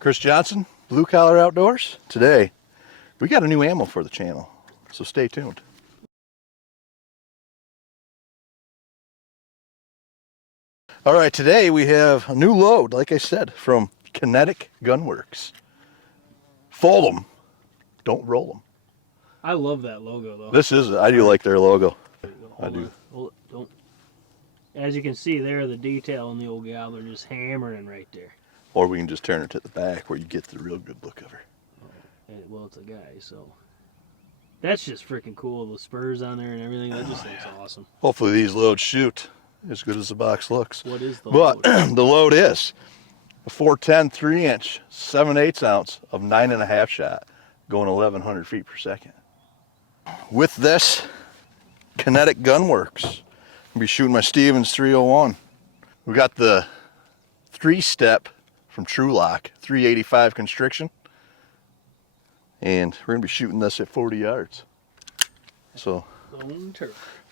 Chris Johnson, Blue Collar Outdoors. Today, we got a new ammo for the channel, so stay tuned. All right, today we have a new load, like I said, from Kinetic Gunwerks. Fold them, don't roll them. I love that logo though. I do like their logo. I do. Don't. As you can see there, the detail in the old gal, they're just hammering right there. Or we can just turn it to the back where you get the real good look of her. Well, it's a guy, so that's just freaking cool. The spurs on there and everything, that just looks awesome. Hopefully these loads shoot as good as the box looks. What is the load? The load is a 410 3-inch 7/8 ounce of 9.5 shot going 1,100 feet per second. With this Kinetic Gunwerks, I'll be shooting my Stevens 301. We got the 3-step from trulock, 385 constriction, and we're gonna be shooting this at 40 yards. So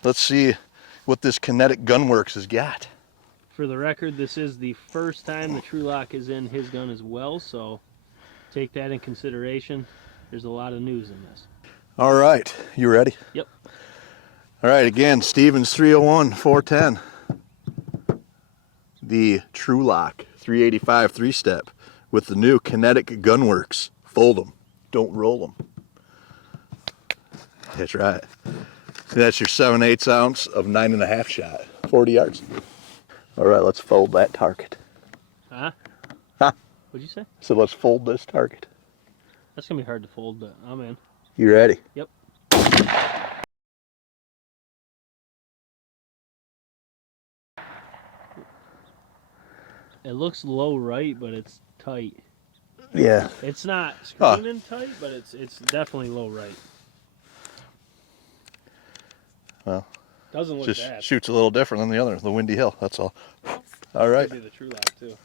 let's see what this Kinetic Gunwerks has got. For the record, this is the first time the trulock is in his gun as well, so take that in consideration. There's a lot of news in this. All right, you ready? Yep. All right, again, Stevens 301 410. The trulock 385 3-step with the new Kinetic Gunwerks. Fold them, don't roll them. That's right. That's your 7/8 ounce of 9.5 shot, 40 yards. All right, let's fold that target. Huh? Huh? What'd you say? So let's fold this target. That's gonna be hard to fold, but I'm in. You ready? Yep. It looks low right, but it's tight. Yeah. It's not screaming tight, but it's definitely low right. Well, doesn't look just bad. Shoots a little different than the other, the Windy Hill. That's all. All right. Could be the trulock too.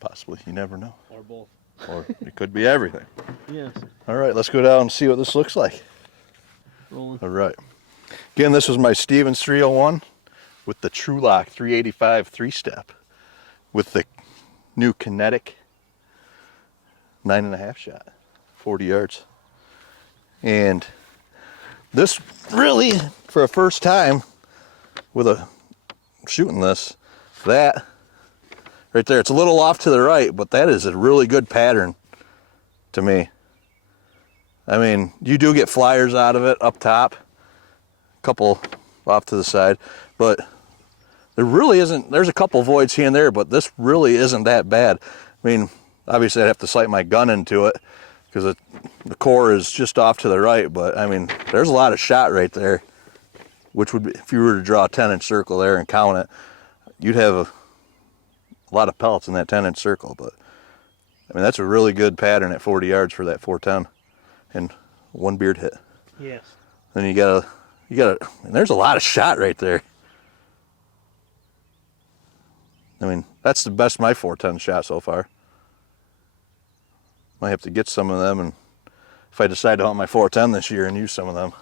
Possibly. You never know. Or both. Or it could be everything. Yes. All right, let's go down and see what this looks like. Rolling. All right. Again, this was my Stevens 301 with the trulock 385 3-step with the new Kinetic 9.5 shot, 40 yards. And this really, for a first time with shooting this, that right there, it's a little off to the right, but that is a really good pattern to me. I mean, you do get flyers out of it up top, a couple off to the side, but there really isn't, there's a couple voids here and there, but this really isn't that bad. I mean, obviously I'd have to sight my gun into it because the core is just off to the right, but I mean, there's a lot of shot right there, which would be, if you were to draw a 10-inch circle there and count it, you'd have a lot of pellets in that 10-inch circle. But I mean, that's a really good pattern at 40 yards for that 410 and one beard hit. Yes. Then you gotta, and there's a lot of shot right there. I mean, that's the best my 410 shot so far. Might have to get some of them, and if I decide to hunt my 410 this year and use some of them.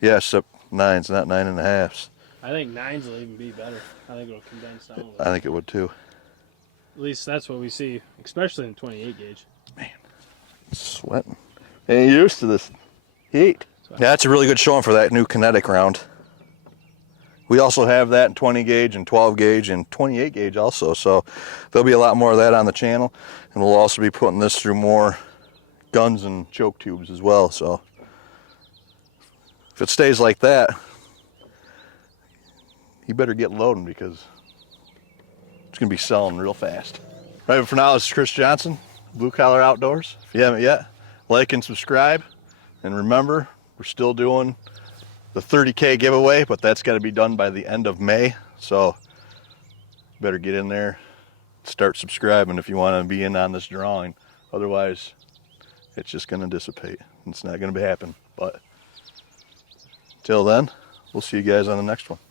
Yeah, except 9s, not 9.5s. I think 9s will even be better. I think it'll condense down a little. I think it would too. At least that's what we see, especially in 28 gauge. Man, it's sweating. Ain't used to this heat. Yeah, that's a really good showing for that new Kinetic round. We also have that in 20 gauge and 12 gauge and 28 gauge also, so there'll be a lot more of that on the channel, and we'll also be putting this through more guns and choke tubes as well. So if it stays like that, you better get loading because it's gonna be selling real fast. Right, but for now, this is Chris Johnson, Blue Collar Outdoors. If you haven't yet, like and subscribe, and remember, we're still doing the 30K giveaway, but that's got to be done by the end of May. So better get in there, start subscribing if you want to be in on this drawing. Otherwise, it's just going to dissipate. It's not going to happen. But till then, we'll see you guys on the next one.